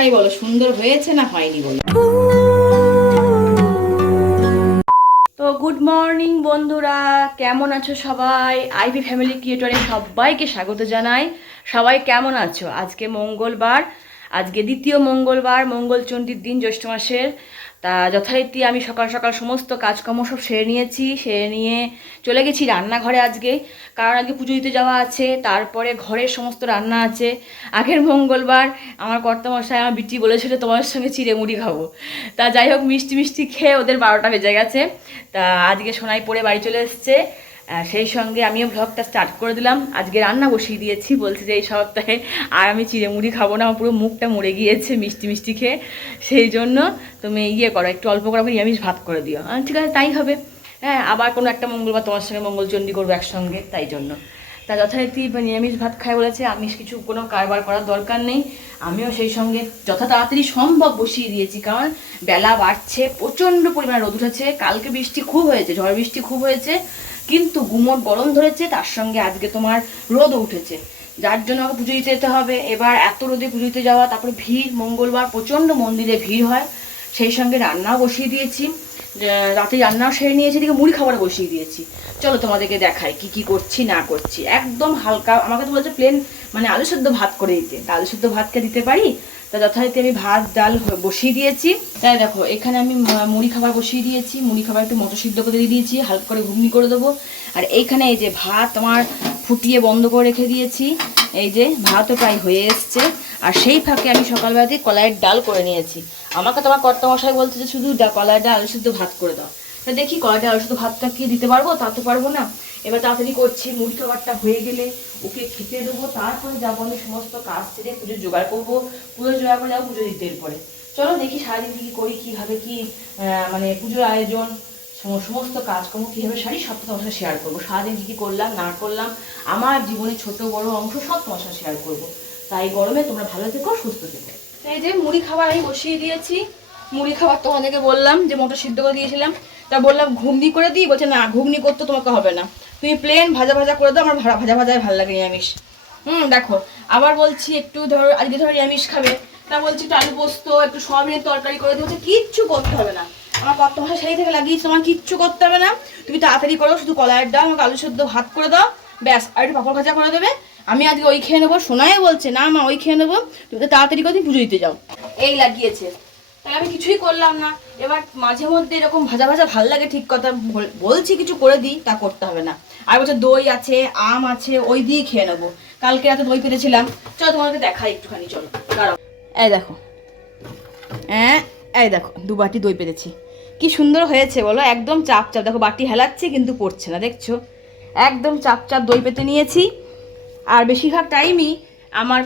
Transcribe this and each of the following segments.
তোমরাই বলো সুন্দর হয়েছে না হয়নি বলো। তো গুড মর্নিং বন্ধুরা, কেমন আছো সবাই? আইভি ফ্যামিলি ক্রিয়েটরে সবাইকে স্বাগত জানাই। সবাই কেমন আছো? আজকে মঙ্গলবার, আজকে দ্বিতীয় মঙ্গলবার, মঙ্গলচণ্ডীর দিন, জ্যৈষ্ঠ মাসের। তা যথারীতি আমি সকাল সকাল সমস্ত কাজকর্ম সব সেরে নিয়েছি, সেরে নিয়ে চলে গেছি রান্নাঘরে আজকে, কারণ আজকে পুজো দিতে যাওয়া আছে। তারপরে ঘরের সমস্ত রান্না আছে। আগের মঙ্গলবার আমার কর্তামশাই আমার বিটি বলেছিল তোমার সঙ্গে চিড়ে মুড়ি খাবো। তা যাই হোক, মিষ্টি মিষ্টি খেয়ে ওদের 12টা বেজে গেছে। তা আজকে সোনাই পরে বাড়ি চলে এসছে, সেই সঙ্গে আমিও ব্লগটা স্টার্ট করে দিলাম। আজকে রান্না বসিয়ে দিয়েছি, বলছে যে এই সপ্তাহে আর আমি চিড়ে মুড়ি খাবো না, আমার পুরো মুখটা মরে গিয়েছে মিষ্টি মিষ্টি খেয়ে, সেই জন্য তুমি করো, একটু অল্প করে নিরামিষ ভাত করে দিও। ঠিক আছে, তাই হবে। হ্যাঁ, আবার কোনো একটা মঙ্গলবার তোমার সঙ্গে মঙ্গলচণ্ডী করবো একসঙ্গে, তাই জন্য। তা যথারীতি নিরামিষ ভাত খায় বলেছে, আমিষ কিছু কোনো কারবার করার দরকার নেই। আমিও সেই সঙ্গে যথা তাড়াতাড়ি সম্ভব বসিয়ে দিয়েছি, কারণ বেলা বাড়ছে, প্রচণ্ড পরিমাণে রোদ উঠেছে। কালকে বৃষ্টি খুব হয়েছে, ঝড় বৃষ্টি খুব হয়েছে, কিন্তু গুমোট গরম ধরেছে, তার সঙ্গে আজকে তোমার রোদও উঠেছে, যার জন্য আমাকে পুজো দিতে যেতে হবে। এবার এত রোদে পুজো দিতে যাওয়া, তারপরে ভিড়, মঙ্গলবার প্রচণ্ড মন্দিরে ভিড় হয়। সেই সঙ্গে রান্নাও বসিয়ে দিয়েছি, রাতে রান্নাও সেরে নিয়েছি, এদিকে মুড়ি খাবার বসিয়ে দিয়েছি। চলো তোমাদেরকে দেখাই কি কি করছি না করছি। একদম হালকা, আমাকে তো বলছে প্লেন মানে আলু সেদ্ধ ভাত করে দিতে, তা আলু সেদ্ধ ভাতকে দিতে পারি। তা যথারীতি আমি ভাত ডাল বসিয়ে দিয়েছি। তাই দেখো, এখানে আমি মুড়ি খাবার বসিয়ে দিয়েছি, মুড়ি খাবার একটু মটর সিদ্ধ করে দিয়ে দিয়েছি, হালকা করে ঘুগনি করে দেবো। আর এইখানে এই যে ভাত আমার ফুটিয়ে বন্ধ করে রেখে দিয়েছি, এই যে ভাতও প্রায় হয়ে এসছে। আর সেই ফাঁকে আমি সকালবেলাতে কলাইয়ের ডাল করে নিয়েছি। আমাকে তোমার কর্তামশাই বলছে যে শুধু কলাইয়ের ডাল আলু সিদ্ধ ভাত করে দাও। তা দেখি কলাইয়ের ডাল আলু সিদ্ধ ভাতটা কি দিতে পারবো, তা তো পারবো না। এবার তাড়াতাড়ি করছি, মুড়ি খাবারটা হয়ে গেলে ওকে খেতে দেবো, তারপরে যাবো আমি সমস্ত কাজ সেরে পুজো জোগাড় করবো। পুজো জোগাড় করে যাবো পুজো দিতে। এরপরে চলো দেখি সারাদিন কী করি, কীভাবে কি মানে পুজোর আয়োজন, সমস্ত কাজকর্ম কীভাবে সারি, সব তোমার সাথে শেয়ার করবো। সারাদিন কী কী করলাম না করলাম, আমার জীবনের ছোট বড় অংশ সব তোমার সাথে শেয়ার করবো। তাই গরমে তোমরা ভালো থেকো, সুস্থ থেকো। এই যে মুড়ি খাবার আমি বসিয়ে দিয়েছি। মুড়ি খাবার তোমাদেরকে বললাম যে মটর সিদ্ধ করে দিয়েছিলাম, তা বললাম ঘুগনি করে দিই, বলছে না ঘুগনি করতে তোমাকে হবে না, তুমি প্লেন ভাজা ভাজা করে দাও, আমার ভাজা ভাজায় ভালো লাগে নিরামিষ। দেখো, আবার বলছি একটু ধরো আজকে ধরো নিরামিষ খাবে, তা বলছি একটু আলু পোস্ত, একটু সয়াবিনের তরকারি করে দিই, বলছে কিচ্ছু করতে হবে না, আমার কত মাসে সেই থেকে লাগিয়েছি, তোমার কিচ্ছু করতে হবে না, তুমি তাড়াতাড়ি করো, শুধু কলাইয়ের ডাল আমাকে আলু সেদ্ধ ভাত করে দাও, ব্যাস, আর একটু পাপড় ভাজা করে দেবে, আমি আজকে ওই খেয়ে নেবো। সোনাই বলছে না মা ওই খেয়ে নেবো, তুমি তো তাড়াতাড়ি করে তুমি পুজো দিতে যাও, এই লাগিয়েছে। তাই আমি কিছুই করলাম না। এবার মাঝে মধ্যে এরকম ভাজা ভাজা ভাল লাগে, ঠিক কথা বলছি, কিছু করে দিই, তা করতে হবে না। আর বলছে দই আছে, আম আছে, ওই দিয়ে খেয়ে নেবো। কালকে রাতে দই পেতেছিলাম, চলো তোমাদেরকে দেখাই একটুখানি, চলো দাঁড়াও। এই দেখো, এই দেখো 2 বাটি দই পেতেছি, কি সুন্দর হয়েছে বলো, একদম চাপ চাপ। দেখো বাটি হেলাচ্ছে কিন্তু পড়ছে না, দেখছো, একদম চাপ চাপ দই পেতে নিয়েছি। আর বেশিরভাগ টাইমই আমার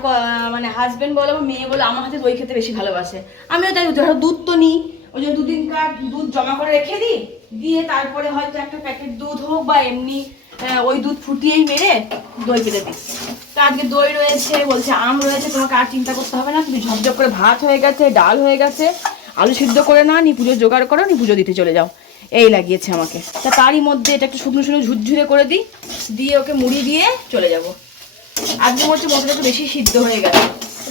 মানে হাজব্যান্ড বলো বা মেয়ে বলো আমার হাতে দই খেতে বেশি ভালোবাসে। আমিও তাই, ধরো দুধ তো নিই, ওই জন্য 2-3 কাপ দুধ জমা করে রেখে দিই, দিয়ে তারপরে হয়তো একটা প্যাকেট দুধ হোক বা এমনি ওই দুধ ফুটিয়েই মেরে দই পেতে দিই। তা আজকে দই রয়েছে, বলছে আম রয়েছে, তোমাকে আর চিন্তা করতে হবে না, তুমি ঝপঝপ করে ভাত হয়ে গেছে, ডাল হয়ে গেছে, আলু সিদ্ধ করে না নি পুজো জোগাড় করো, নি পুজো দিতে চলে যাও, এই লাগিয়েছে আমাকে। তা তারই মধ্যে এটা একটু শুকনো শুকনো ঝুরঝুরে করে দিই, দিয়ে ওকে মুড়ি দিয়ে চলে যাবো। আজকে হচ্ছে মটরটা একটু বেশি সিদ্ধ হয়ে গেছে,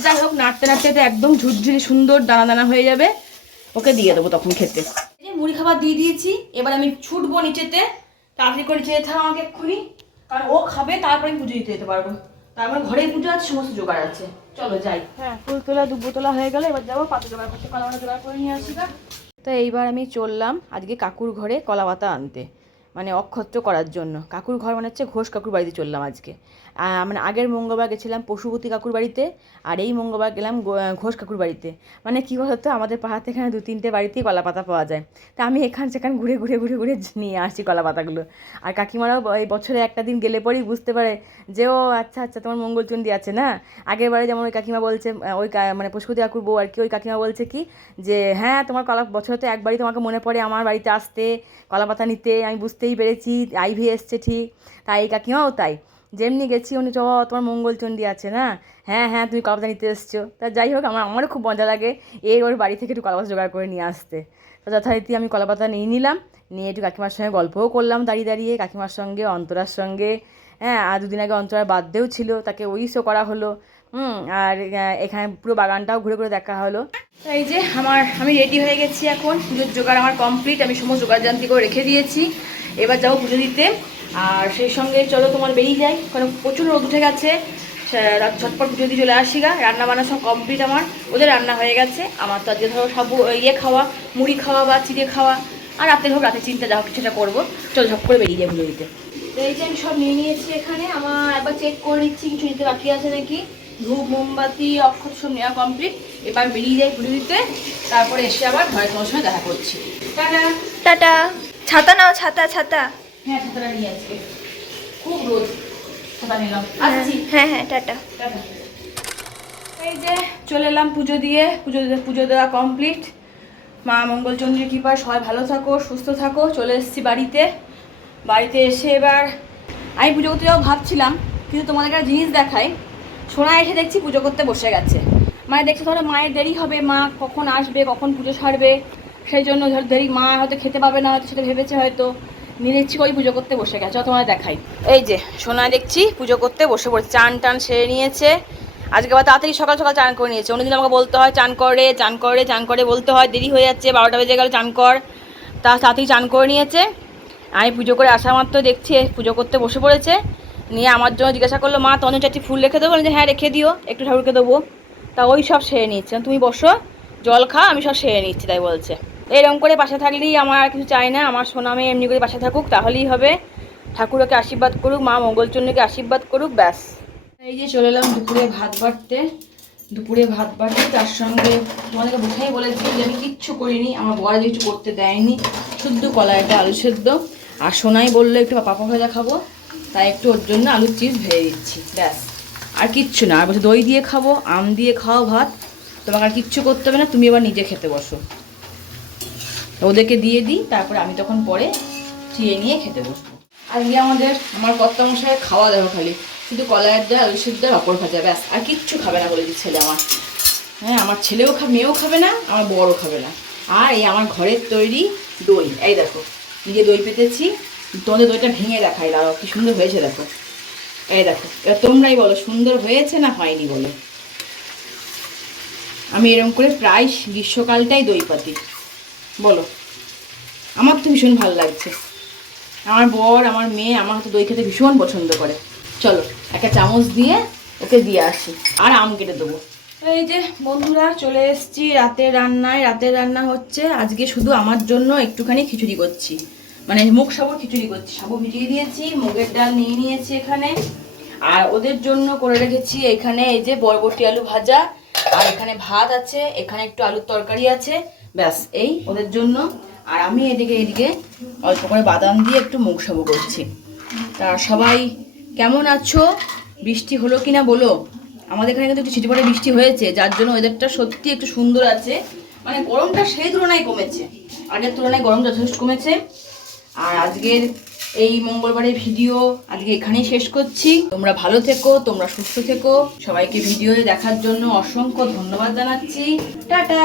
যাই হোক নাড়তে নাড়তে তো একদম ঝুরঝুরি সুন্দর দানা দানা হয়ে যাবে, ওকে দিয়ে দেবো তখন খেতে। এই যে মুড়ি খাবার দিয়ে দিয়েছি, এবার আমি ছুটবো নিচেতে, তাড়াতাড়ি করে নিচে যেতে হবে আমাকে এক্ষুনি, কারণ ও খাবে তারপরে আমি পুজো দিতে যেতে পারবো। তারপরে ঘরেই পুজো আছে, সমস্ত জোগাড় আছে, চলো যাই। হ্যাঁ, ফুল তোলা দুব্বো তোলা হয়ে গেলে এবার যাবো পাতা জোগাড় করতে, কলা পাতা জোগাড় করে নিয়ে আসি। তো এইবার আমি চললাম আজকে কাকুর ঘরে কলা পাতা আনতে, মানে অক্ষত্র করার জন্য। কাকুর ঘর মানে হচ্ছে ঘোষ কাকুর বাড়িতে চললাম আজকে। মানে আগের মঙ্গলবার গেছিলাম পশুপতি কাকুর বাড়িতে, আর এই মঙ্গলবার গেলাম ঘোষ কাকুর বাড়িতে। মানে কী বলতো, আমাদের পাহাড় এখানে 2-3টে বাড়িতেই কলা পাতা পাওয়া যায়, তা আমি এখান সেখান ঘুরে ঘুরে ঘুরে ঘুরে নিয়ে আসি কলা পাতাগুলো। আর কাকিমারাও এই বছরে একটা দিন গেলে পরেই বুঝতে পারে যে ও আচ্ছা আচ্ছা তোমার মঙ্গলচণ্ডী আছে না। আগের বারে যেমন ওই কাকিমা বলছে, ওই মানে পশুপতি কাকুর বউ আর কি, ওই কাকিমা বলছে কি যে হ্যাঁ তোমার বছরে তো একবারই তোমাকে মনে পড়ে আমার বাড়িতে আসতে, কলা পাতা নিতে, আমি বুঝতেই পেরেছি আইভি এসছে ঠিক। তাই এই কাকিমাও তাই, যেমনি গেছি উনি তোমার মঙ্গলচণ্ডী আছে না, হ্যাঁ হ্যাঁ তুমি কলা পাতা নিতে এসছো। তা যাই হোক, আমারও খুব মজা লাগে ওর বাড়ি থেকে একটু কলা পাতা জোগাড় করে নিয়ে আসতে। তো যথারীতি আমি কলা পাতা নিয়ে নিলাম, নিয়ে একটু কাকিমার সঙ্গে গল্পও করলাম দাঁড়িয়ে দাঁড়িয়ে, কাকিমার সঙ্গে, অন্তরার সঙ্গে। হ্যাঁ, আর 2 দিন আগে অন্তরার বার্থডেও ছিল, তাকে উইশও করা হলো, আর এখানে পুরো বাগানটাও ঘুরে ঘুরে দেখা হলো। এই যে আমি রেডি হয়ে গেছি, এখন পুজোর জোগাড় আমার কমপ্লিট, আমি সমস্ত জোগাড় জানতি করে রেখে দিয়েছি। এবার যাবো পুজো দিতে। আর সেই সঙ্গে চলো তোমার বেরিয়ে যাই, কারণ প্রচুর রোদ উঠে গেছে। ঝটপট পুজো দিয়ে চলে আসি গা। রান্না বান্না সব কমপ্লিট, আমার ওদের রান্না হয়ে গেছে, আমার তো আজকে ধরো সব খাওয়া, মুড়ি খাওয়া বা চিড়ে খাওয়া, আর রাতে হোক রাতে চিন্তা যা হোক কিছুটা করবো। চলো ঝপ করে বেরিয়ে যাই পুজো দিতে। তো এই যে আমি সব নিয়ে নিয়েছি এখানে, আমার একবার চেক করে নিচ্ছি কিছু নিতে বাকি আছে নাকি। ধূপ মোমবাতি অক্ষত সব নেওয়া কমপ্লিট। এবার বেরিয়ে যাই পুজো দিতে, তারপরে এসে আবার ঘরে তোমার সঙ্গে দেখা করছি। Tata tata. ছাতা নাও, ছাতা ছাতা। হ্যাঁ ছাতাটা নিয়ে আজকে খুব রোদ, ছাতা নিলাম। আসছি। হ্যাঁ হ্যাঁ টাটা। টাটা। এই যে চলে এলাম পুজো দিয়ে, পুজো দেওয়া কমপ্লিট। মা মঙ্গলচন্দ্রের কৃপায় সবাই ভালো থাকো, সুস্থ থাকো। চলে এসেছি বাড়িতে এসে এবার আমি পুজো করতে যাবো ভাবছিলাম, কিন্তু তোমাদের একটা জিনিস দেখাই। সোনা এসে দেখছি পুজো করতে বসে গেছে। মায়ের দেখছি ধরো মায়ের দেরি হবে, মা কখন আসবে, কখন পুজো সারবে, সেই জন্য ধর দেরি, মা হয়তো খেতে পাবে না, হয়তো সেটা ভেবেছে, হয়তো নিয়ে দেখছি ওই পুজো করতে বসে গেছে। তোমাদের দেখাই, এই যে সোনা দেখছি পুজো করতে বসে পড়েছে, চান টান সেরে নিয়েছে। আজকে আবার তাড়াতাড়ি সকাল সকাল চান করে নিয়েছে। অন্যদিন আমাকে বলতে হয় চান করে বলতে হয়, দেরি হয়ে যাচ্ছে, 12টা বেজে গেল, চান কর। তাড়াতাড়ি চান করে নিয়েছে। আমি পুজো করে আসা মাত্র দেখছি পুজো করতে বসে পড়েছে। নিয়ে আমার জন্য জিজ্ঞাসা করলো, মা তনু চাচ্ছি ফুল রেখে দেবো? যে হ্যাঁ রেখে দিও, একটু ঠাকুরকে দেবো। তা ওই সব সেরে নিচ্ছে, তুমি বসো জল খা, আমি সব সেরে নিচ্ছি, তাই বলছে। এরকম করে পাশে থাকলেই আমার আর কিছু চাই না, আমার সোনা মেয়ে এমনি করে পাশে থাকুক, তাহলেই হবে। ঠাকুরকে আশীর্বাদ করুক, মা মঙ্গলচন্দ্রকে আশীর্বাদ করুক, ব্যাস। এই যে চলে এলাম দুপুরে ভাত বাড়তে। তার সঙ্গে তোমাদেরকে বোঝাই বলেছি যে আমি কিচ্ছু করিনি, আমার বড় কিছু করতে দেয়নি, শুদ্ধ কলা একটা আলু সেদ্ধ। আর সোনাই বললো একটু পাপা ভাজা খাবো, তাই একটু ওর জন্য আলুর চিপস ভেজে দিচ্ছি, ব্যাস। আর কিচ্ছু না। আর বলছে দই দিয়ে খাবো, আম দিয়ে খাও ভাত, তোমাকে আর কিচ্ছু করতে হবে না, তুমি এবার নিজে খেতে বসো। ওদেরকে দিয়ে দিই, তারপরে আমি তখন পরে চিয়ে নিয়ে খেতে বসবো। আজকে আমার কর্তামশাই খাওয়া দাওয়া খালি শুধু কলাইয়ের ডাল, আলু সিদ্ধ, পাঁপড় ভাজা, ব্যাস। আর কিচ্ছু খাবে না বলে দিচ্ছে ছেলে আমার। হ্যাঁ, আমার ছেলেও মেয়েও খাবে না, আমার বড়ও খাবে না। আর এই আমার ঘরের তৈরি দই, এই দেখো নিজে দই পেতেছি, তোমাদের দইটা ভেঙে দেখাই, দাঁড়াও কি সুন্দর হয়েছে দেখো। এই দেখো, এবার তোমরাই বলো সুন্দর হয়েছে না হয়নি বলো। আমি এরকম করে প্রায় গ্রীষ্মকালটাই দই পাতি, বলো। আমার তো ভীষণ ভালো লাগছে। আমার বর, আমার মেয়ে আমার হাতে দই খেতে ভীষণ পছন্দ করে। চলো একটা চামচ দিয়ে ওকে দিয়ে আসি, আর আম কেটে দেবো। এই যে বন্ধুরা চলে এসেছি রাতের রান্না হচ্ছে আজকে শুধু আমার জন্য একটুখানি খিচুড়ি করছি, মানে মুগ সাবুর খিচুড়ি করছি। সাবু ভিজিয়ে দিয়েছি, মুগের ডাল নিয়ে নিয়েছি এখানে, আর ওদের জন্য করে রেখেছি এখানে এই যে বরবটি আলু ভাজা, আর এখানে ভাত আছে, এখানে একটু আলুর তরকারি আছে, ব্যাস এই ওদের জন্য। আর আমি এদিকে অল্প করে বাদাম দিয়ে একটু মুগ সাবু করছি। তা সবাই কেমন আছো? বৃষ্টি হলো কিনা বলো। আমাদের এখানে কিন্তু একটু ছিটেফোঁটা বৃষ্টি হয়েছে, যার জন্য ওয়েদারটা সত্যি একটু সুন্দর আছে। মানে গরমটা সেই তুলনায় কমেছে, আগের তুলনায় গরম যথেষ্ট কমেছে। আর আজকের এই মঙ্গলবারের ভিডিও আজকে এখানেই শেষ করছি। তোমরা ভালো থেকো, তোমরা সুস্থ থেকো। সবাইকে ভিডিও দেখার জন্য অসংখ্য ধন্যবাদ জানাচ্ছি। টাটা।